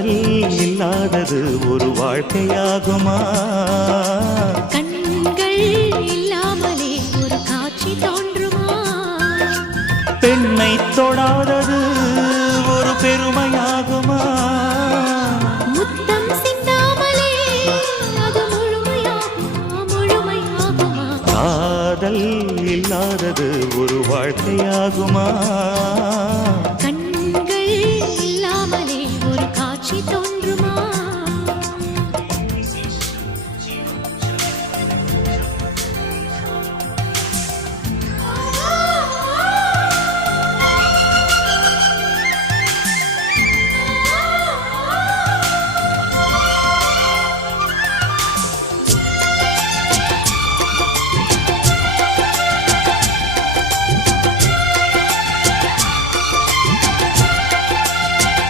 காதல் இல்லாதது ஒரு வாழ்க்கையாகுமா? கண்கள் இல்லாமலே ஒரு காட்சி தோன்றுமா? பெண்ணை தொடாதது ஒரு பெருமையாகுமா? முத்தம் சிந்தாமலே அது முழுமையாகுமா? காதல் இல்லாதது ஒரு வாழ்க்கையாகுமா?